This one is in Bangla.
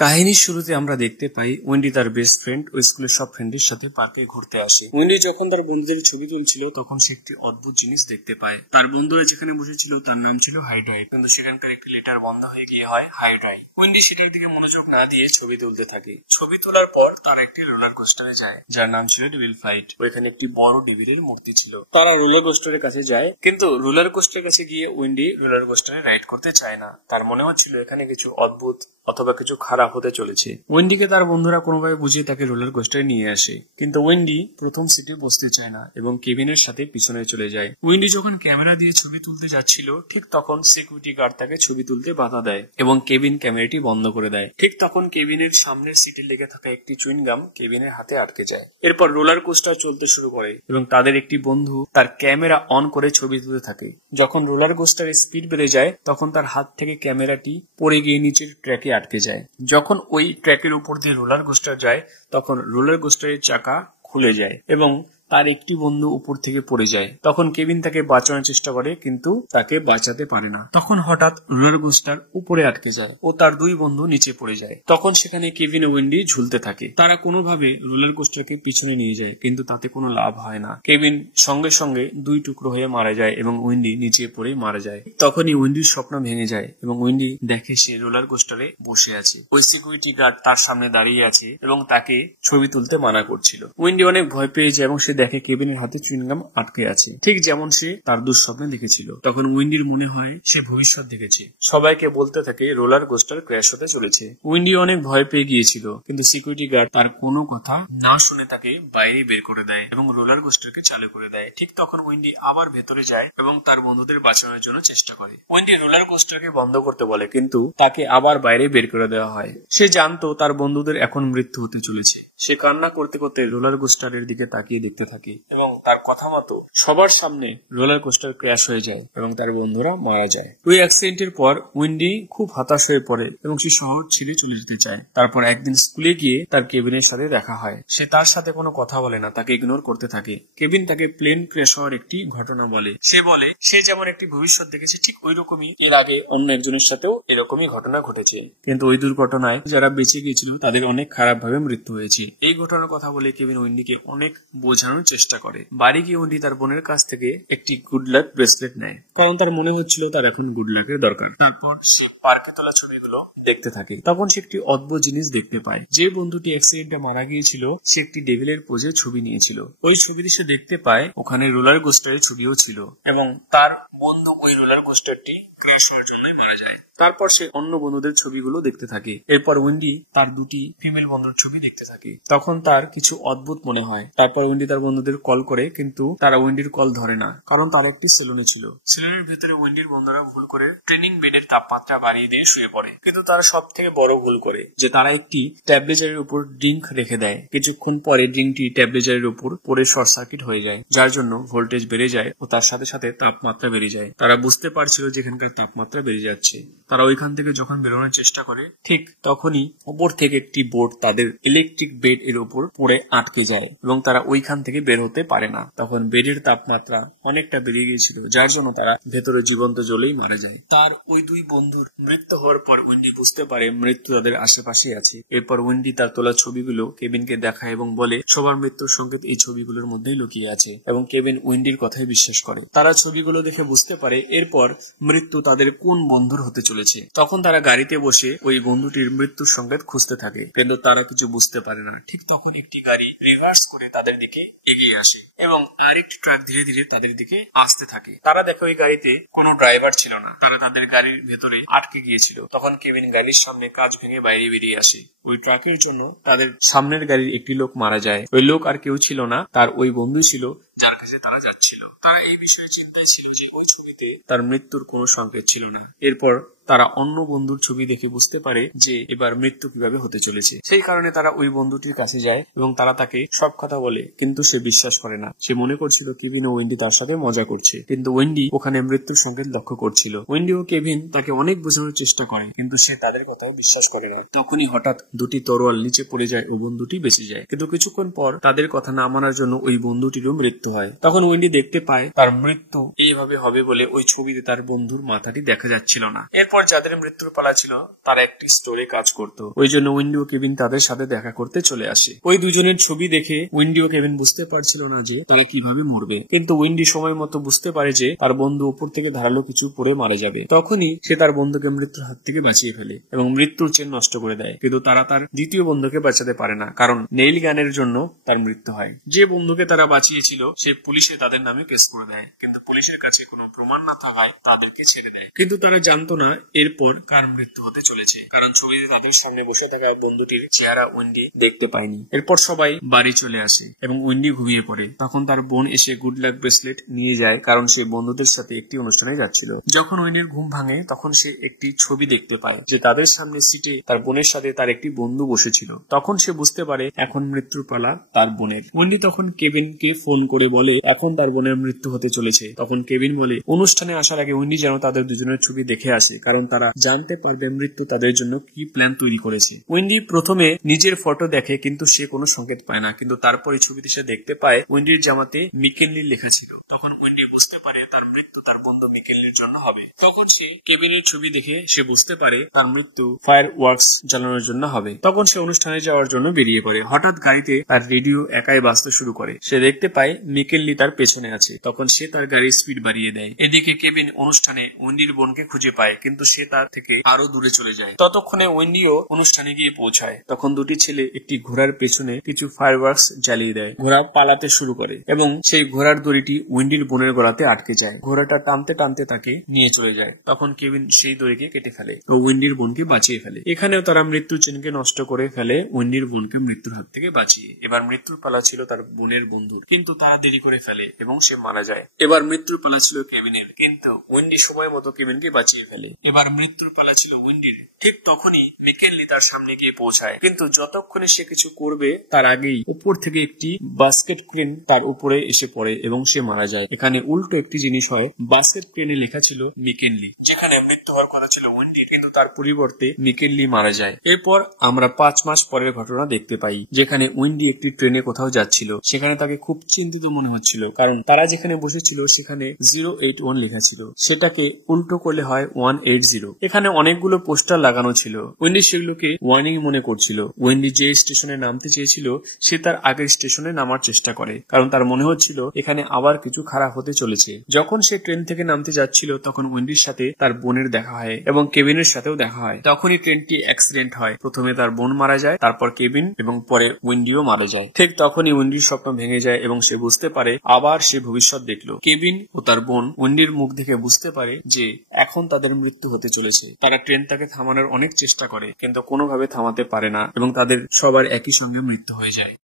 কাহিনীর শুরুতে আমরা দেখতে পাই ওয়েন্ডি তার বেস্ট ফ্রেন্ড ও স্কুলের সব ফ্রেন্ডের সাথে পার্কে ঘুরতে আসে। ওয়েন্ডি যখন তার বন্ধুদের ছবি তুলছিল তখন সে একটি অদ্ভুত জিনিস দেখতে পায়। তার বন্ধুরা যেখানে বসেছিল তার নাম ছিল হাই ড্রাইভ, কিন্তু সেখানকার একটি লেটার বন্ধ হয়ে গিয়ে হয় হাই ড্রাইভ। ওয়েন্ডি সেটার দিকে মনোযোগ না দিয়ে ছবি তুলতে থাকে। ছবি তোলার পর তারা একটি রোলার কোস্টারে যায় যার নাম ছিল ডেভিল ফ্লাইট। ওইখানে একটি বড় ডেভিলের মূর্তি ছিল। তারা রোলার কোস্টারের কাছে যায়, কিন্তু রোলার কোস্টারের কাছে গিয়ে ওয়েন্ডি রোলার কোস্টারে রাইড করতে চায় না। তার মনে হচ্ছিল এখানে কিছু অদ্ভুত অথবা কিছু খারাপ হতে চলেছে। ওয়েন্ডিকে তার বন্ধুরা কোনোভাবে বুঝিয়ে তাকে রোলার কোস্টারে নিয়ে আসে, কিন্তু ওয়েন্ডি প্রথম সিটে বসতে চায় না এবং কেভিনের সাথে পিছনে চলে যায়। ওয়েন্ডি যখন ক্যামেরা দিয়ে ছবি তুলতে যাচ্ছিল ঠিক তখন সিকিউরিটি গার্ড তাকে ছবি তুলতে বাধা দেয় এবং কেভিন ক্যামেরাটি বন্ধ করে দেয়। ঠিক তখন কেভিনের সামনের সিটে লেগে থাকা একটি চুইংগাম কেভিনের হাতে আটকে যায়। এরপর রোলার কোস্টার চলতে শুরু করে এবং তাদের একটি বন্ধু তার ক্যামেরা অন করে ছবি তুলতে থাকে। যখন রোলার কোস্টারের স্পিড বেড়ে যায় তখন তার হাত থেকে ক্যামেরাটি পড়ে গিয়ে নিচের ট্র্যাকে আটকে যায়। যখন ওই ট্র্যাকের উপর দিয়ে রোলার কোস্টার যায় তখন রোলার কোস্টারের চাকা খুলে যায় এবং তার একটি বন্ধু উপর থেকে পড়ে যায়। তখন কেভিন তাকে বাঁচানোর চেষ্টা করে, কিন্তু তাকে বাঁচাতে পারে না। তখন হঠাৎ রোলার কোস্টার উপরে আটকে যায় ও তার দুই বন্ধু নিচে পড়ে যায়। তখন সেখানে কেভিন ও ওয়েন্ডি ঝুলতে থাকে। তারা কোনোভাবে রোলার কোস্টারকে পিছনে নিয়ে যায়, কিন্তু তাতে কোনো লাভ হয় না। কেভিন সঙ্গে সঙ্গে দুই টুকরো হয়ে মারা যায় এবং ওয়েন্ডি নিচে পড়ে মারা যায়। তখনই ওয়েন্ডির স্বপ্ন ভেঙে যায় এবং ওয়েন্ডি দেখে সে রোলার কোস্টারে বসে আছে। ওই সিকিউরিটি গার্ড তার সামনে দাঁড়িয়ে আছে এবং তাকে ছবি তুলতে মানা করছিল। ওয়েন্ডি অনেক ভয় পেয়ে যায় এবং সে দেখে কেভিনের হাতে চুইংগাম আটকে আছে, ঠিক যেমন সে তার দুঃস্বপ্নে দেখেছিল। তখন ওয়েন্ডির মনে হয় সে ভবিষ্যৎ দেখেছে। সবাইকে বলতে থাকে রোলার কোস্টার ক্র্যাশ হতে চলেছে। ওয়েন্ডি অনেক ভয় পেয়ে গিয়েছিল, কিন্তু সিকিউরিটি গার্ড তার কোনো কথা না শুনে তাকে বাইরে বের করে দেয় এবং রোলার কোস্টারকে চালু করে দেয়। ঠিক তখন ওয়েন্ডি আবার ভেতরে যায় এবং তার বন্ধুদের বাঁচানোর জন্য চেষ্টা করে। ওয়েন্ডি রোলার কোস্টারকে বন্ধ করতে বলে, কিন্তু তাকে আবার বাইরে বের করে দেওয়া হয়। সে জানতো তার বন্ধুদের এখন মৃত্যু হতে চলেছে। সে কান্না করতে করতে রোলার কোস্টারের দিকে তাকিয়ে দেখতে থাকে এবং তার কথা মতো সবার সামনে রোলার কোস্টার ক্র্যাশ হয়ে যায় এবং তার বন্ধুরা মারা যায়। ওই অ্যাক্সিডেন্টের পর ওয়েন্ডি খুব হতাশ হয়ে পড়ে এবং সে শহর ছেড়ে চলে যেতে চায়। তারপর একদিন স্কুলে গিয়ে তার কেভিনের সাথে দেখা হয়। সে তার সাথে কোনো কথা বলে না, তাকে ইগনোর করতে থাকে। কেভিন তাকে প্লেন ক্র্যাশ হওয়ার একটি ঘটনা বলে। সে বলে সে যেমন একটি ভবিষ্যৎ দেখেছে ঠিক ওই রকমই এর আগে অন্য একজনের সাথেও এরকমই ঘটনা ঘটেছে, কিন্তু ওই দুর্ঘটনায় যারা বেঁচে গিয়েছিল তাদের অনেক খারাপ ভাবে মৃত্যু হয়েছে। এই ঘটনার কথা বলে কেভিন ওয়েন্ডিকে অনেক বোঝানোর চেষ্টা করে। বাড়ি গিয়ে ওয়েন্ডি তার বোনের কাছ থেকে একটি গুড লাক ব্রেসলেট নেয়, কারণ তার মনে হচ্ছিল তার এখন গুড লাকের দরকার। তারপর সে পার্কে তোলা ছবিগুলো দেখতে থাকে। তখন সে একটি অদ্ভুত জিনিস দেখতে পায়। যে বন্ধুটি অ্যাক্সিডেন্টে মারা গিয়েছিল সে একটি ডেভিলের পোজে ছবি নিয়েছিল। ওই ছবিটি সে দেখতে পায় ওখানে রোলার কোস্টারের ছবিও ছিল এবং তার বন্ধু ওই রোলার কোস্টারটি ক্র্যাশ হওয়ার জন্যই মারা যায়। তারপর সে অন্য বন্ধুদের ছবিগুলো দেখতে থাকে। এরপর ওয়েন্ডি তার দুটি ফিমেল বন্ধুর ছবি দেখতে থাকে। তখন তার কিছু অদ্ভুত মনে হয়। তারপর ওয়েন্ডি তার বন্ধুদের কল করে, কিন্তু তারা ওয়েন্ডির কল ধরে না, কারণ তার একটি সেলুনে ছিল। সেলুনের ভেতরে ওয়েন্ডির বন্ধুরা ভুল করে ট্রেনিং বেডের তাপমাত্রা বাড়িয়ে দিয়ে শুয়ে পড়ে, কিন্তু তারা সব থেকে বড় ভুল করে যে তারা একটি ট্যাবলেজারের উপর ড্রিঙ্ক রেখে দেয়। কিছুক্ষণ পরে ড্রিঙ্কটি ট্যাবলেজারের উপর পড়ে শর্ট সার্কিট হয়ে যায়, যার জন্য ভোল্টেজ বেড়ে যায় ও তার সাথে সাথে তাপমাত্রা বেড়ে যায়। তারা বুঝতে পারছিল যেখানকার তাপমাত্রা বেড়ে যাচ্ছে। তারা ওইখান থেকে যখন বেরোনোর চেষ্টা করে ঠিক তখনই উপর থেকে একটি বোর্ড তাদের ইলেকট্রিক বেড এর উপর পড়ে আটকে যায় এবং তারা ওইখান থেকে বের হতে পারে না। তখন বেডের তাপমাত্রা অনেকটা বেড়ে গিয়েছিল, যার জন্য তারা ভেতরে জীবন্ত জ্বলেই মারা যায়। তার ওই দুই বন্ধুর মৃত্যু হওয়ার পর ওয়েন্ডি বুঝতে পারে মৃত্যু তাদের আশেপাশে আছে। এরপর ওয়েন্ডি তার তোলা ছবিগুলো কেভিনকে দেখায় এবং বলে সবার মৃত্যুর সংকেত এই ছবিগুলোর মধ্যেই লুকিয়ে আছে, এবং কেভিন ওয়েন্ডির কথাই বিশ্বাস করে। তারা ছবিগুলো দেখে বুঝতে পারে এরপর মৃত্যু তাদের কোন বন্ধুর হতে চলেছে। তখন তারা গাড়িতে বসে ওই বন্ধুটির মৃত্যুর সংকেত খুঁজতে থাকে, কিন্তু তারা কিছু বুঝতে পারে না। ঠিক তখন একটি গাড়ি রিভার্স করে তাদের দিকে এগিয়ে আসে এবং আরেকটি ট্রাক ধীরে ধীরে তাদের দিকে আসতে থাকে। তারা দেখে ওই গাড়িতে কোনো ড্রাইভার ছিল না, তারা তাদের গাড়ির ভেতরে আটকে গিয়েছিল। তখন কেভিন গাড়ির সামনে কাঁচ ভেঙে বাইরে বেরিয়ে আসে। ওই ট্রাকের জন্য তাদের সামনের গাড়ির একটি লোক মারা যায়। ওই লোক আর কেউ ছিল না, তার ওই বন্ধু ছিল যার কাছে তারা যাচ্ছিল। তারা এই বিষয়ে চিন্তায় ছিল যে ওই ছবিতে তার মৃত্যুর কোনো সংকেত ছিল না। এরপর তারা অন্য বন্ধুর ছবি দেখে বুঝতে পারে যে এবার মৃত্যু কিভাবে হতে চলেছে। সেই কারণে তারা ওই বন্ধুটির কাছে যায় এবং তারা তাকে সব কথা বলে, কিন্তু সে বিশ্বাস করে না। সে মনে করছিল কেভিন ও ওয়েন্ডি তার সাথে মজা করছে, কিন্তু ওয়েন্ডি ওখানে মৃত্যুর সংকেত লক্ষ্য করছিল। ওয়েন্ডি ও কেভিন তাকে অনেক বোঝানোর চেষ্টা করে, কিন্তু সে তাদের কথায় বিশ্বাস করে না। তখনই হঠাৎ দুটি তরোয়াল নিচে পড়ে যায় ও বন্ধুটি বেঁচে যায়, কিন্তু কিছুক্ষণ পর তাদের কথা না মানার জন্য ওই বন্ধুটিরও মৃত্যু হয়। তখন ওয়েন্ডি দেখতে পায় তার মৃত্যু এইভাবে হবে বলে ওই ছবিতে তার বন্ধুর মাথাটি দেখা যাচ্ছিল না। এরপর এরপর যাদের মৃত্যুর পালা ছিল তারা একটি স্টোরে কাজ করত, ওই জন্য উইন্ডি ও কেভিন তাদের সাথে দেখা করতে চলে আসে। ওই দুজনের ছবি দেখে উইন্ডি ও কেভিন বুঝতে পারছিল না যে তারা কিভাবে মরবে, কিন্তু উইন্ডি সময় মতো বুঝতে পারে যে তার বন্ধু উপর থেকে ধারালো কিছু পড়ে মারা যাবে। তখনই সে তার বন্ধুকে মৃত্যুর হাত থেকে বাঁচিয়ে ফেলে এবং মৃত্যুর চেন নষ্ট করে দেয়। কিন্তু তারা তার দ্বিতীয় বন্ধুকে বাঁচাতে পারে না, কারণ নেইল গানের জন্য তার মৃত্যু হয়। যে বন্ধুকে তারা বাঁচিয়েছিল সে পুলিশে তাদের নামে কেস করে দেয়, কিন্তু পুলিশের কাছে কোনো প্রমাণ না থাকায় তাদেরকে ছেড়ে দেয়। কিন্তু তারা জানতো না এরপর কার মৃত্যু হতে চলেছে, কারণ ছবিতে তাদের সামনে বসে থাকা বন্ধুটির চেহারা উইন্ডি দেখতে পায়নি। এরপর সবাই বাড়ি চলে আসে এবং উইন্ডি ঘুমিয়ে পড়ে। তখন তার বোন এসে গুড লাক ব্রেসলেট নিয়ে যায়, কারণ সে বন্ধুদের সাথে একটি অনুষ্ঠানে যাচ্ছিল। যখন উইন্ডির ঘুম ভাঙে তখন সে একটি ছবি দেখতে পায় যে তাদের সামনে সিটে তার বোনের সাথে তার একটি বন্ধু বসেছিল। তখন সে বুঝতে পারে এখন মৃত্যুর পালা তার বোনের। উইন্ডি তখন কেভিনকে ফোন করে বলে এখন তার বোনের মৃত্যু হতে চলেছে। তখন কেভিন বলে অনুষ্ঠানে আসার আগে উইন্ডি যেন তাদের দুজনের ছবি দেখে আসে, কারণ তারা জানতে পারবে মৃত্যু তাদের জন্য কি প্ল্যান তৈরি করেছে। উইন্ডি প্রথমে নিজের ফটো দেখে কিন্তু সে কোনো সংকেত পায় না, কিন্তু তারপরে ছবিতে সে দেখতে পায় উইন্ডির জামাতে মিকেনলি লেখা ছিল। তখন উইন্ডি বুঝতে পারে তার মৃত্যু তার বন্ধু মিকেলের জন্য হবে। তখন সে কেবিনের ছবি দেখে সে বুঝতে পারে তার মৃত্যু ফায়ার ওয়ার্কস জ্বালানোর জন্য হবে। তখন সে অনুষ্ঠানে যাওয়ার জন্য বেরিয়ে পড়ে। হঠাৎ গাড়িতে তার রেডিও একাই বাজতে শুরু করে। সে দেখতে পায় মিকেললি তার পেছনে আছে। তখন সে তার গাড়ির স্পিড বাড়িয়ে দেয়। এদিকে কেবিন অনুষ্ঠানে উইন্ডির বোনকে খুঁজে পায়, কিন্তু সে তার থেকে আরো দূরে চলে যায়। ততক্ষণে উইন্ডিও অনুষ্ঠানে গিয়ে পৌঁছায়। তখন দুটি ছেলে একটি ঘোড়ার পেছনে কিছু ফায়ার ওয়ার্কস জ্বালিয়ে দেয়। ঘোড়া পালাতে শুরু করে এবং সেই ঘোড়ার দড়িটি উইন্ডির বোনের গলাতে আটকে যায়। ঘোড়াটা টানতে টানতে তাকে নিয়ে চলে যায়। তখন কেভিন সেই দড়িকে কেটে ফেলে ও উইন্ডির বোনকে বাঁচিয়ে ফেলে। এখানেও তারা মৃত্যুর চেনকে নষ্ট করে ফেলে উইন্ডির বোনকে মৃত্যুর হাত থেকে বাঁচিয়ে। এবার মৃত্যুর পালা ছিল তার বোনের বন্ধুর, কিন্তু তারা দেরি করে ফেলে এবং সে মারা যায়। এবার মৃত্যুর পালা ছিল কেভিনের, কিন্তু উইন্ডি সময় মতো কেভিনকে বাঁচিয়ে ফেলে। এবার মৃত্যুর পালা ছিল উইন্ডির। ঠিক তখনই মিকেনলি তার সামনে গিয়ে পৌঁছায়, কিন্তু যতক্ষণে সে কিছু করবে তার আগেই উপর থেকে একটি বাস্কেট ক্রেন তার উপরে এসে পড়ে এবং সে মারা যায়। এখানে উল্টো একটি জিনিস হয়, বাস্কেট ক্রেনে লেখা ছিল মিকেনলি, যেখানে মৃত্যু হওয়ার কথা ছিল উইন্ডি, কিন্তু তার পরিবর্তে মিকেনলি মারা যায়। এরপর আমরা 5 মাস পরের ঘটনা দেখতে পাই, যেখানে উইন্ডি একটি ট্রেনে কোথাও যাচ্ছিল। সেখানে তাকে খুব চিন্তিত মনে হচ্ছিল, কারণ তারা যেখানে বসেছিল সেখানে 081 লেখা ছিল, সেটাকে উল্টো করলে হয় 180। এখানে অনেকগুলো পোস্টার লাগানো ছিল। উইন্ডি সেগুলোকে ওয়ার্নিং মনে করছিল। উইন্ডি যে স্টেশনে নামতে চেয়েছিল সে তার আগের স্টেশনে নামার চেষ্টা করে, কারণ তার মনে হচ্ছিল এখানে আবার কিছু খারাপ হতে চলেছে। যখন সে ট্রেন থেকে নামতে যাচ্ছিল তখন উইন্ডির সাথে তার বোনের দেখা হয় এবং কেভিনের সাথেও দেখা হয়। তখনই ট্রেনটি অ্যাক্সিডেন্ট হয়। প্রথমে তার বোন মারা যায়, তারপর কেভিন এবং পরে উইন্ডিও মারা যায়। ঠিক তখনই উইন্ডির স্বপ্ন ভেঙে যায় এবং সে বুঝতে পারে আবার সে ভবিষ্যৎ দেখলো। কেভিন ও তার বোন উইন্ডির মুখ দেখে বুঝতে পারে যে এখন তাদের মৃত্যু হতে চলেছে। তারা ট্রেনটাকে থামানোর অনেক চেষ্টা করে, কিন্তু কোনোভাবে থামাতে পারে না এবং তাদের সবার একই সঙ্গে মৃত্যু হয়ে যায়।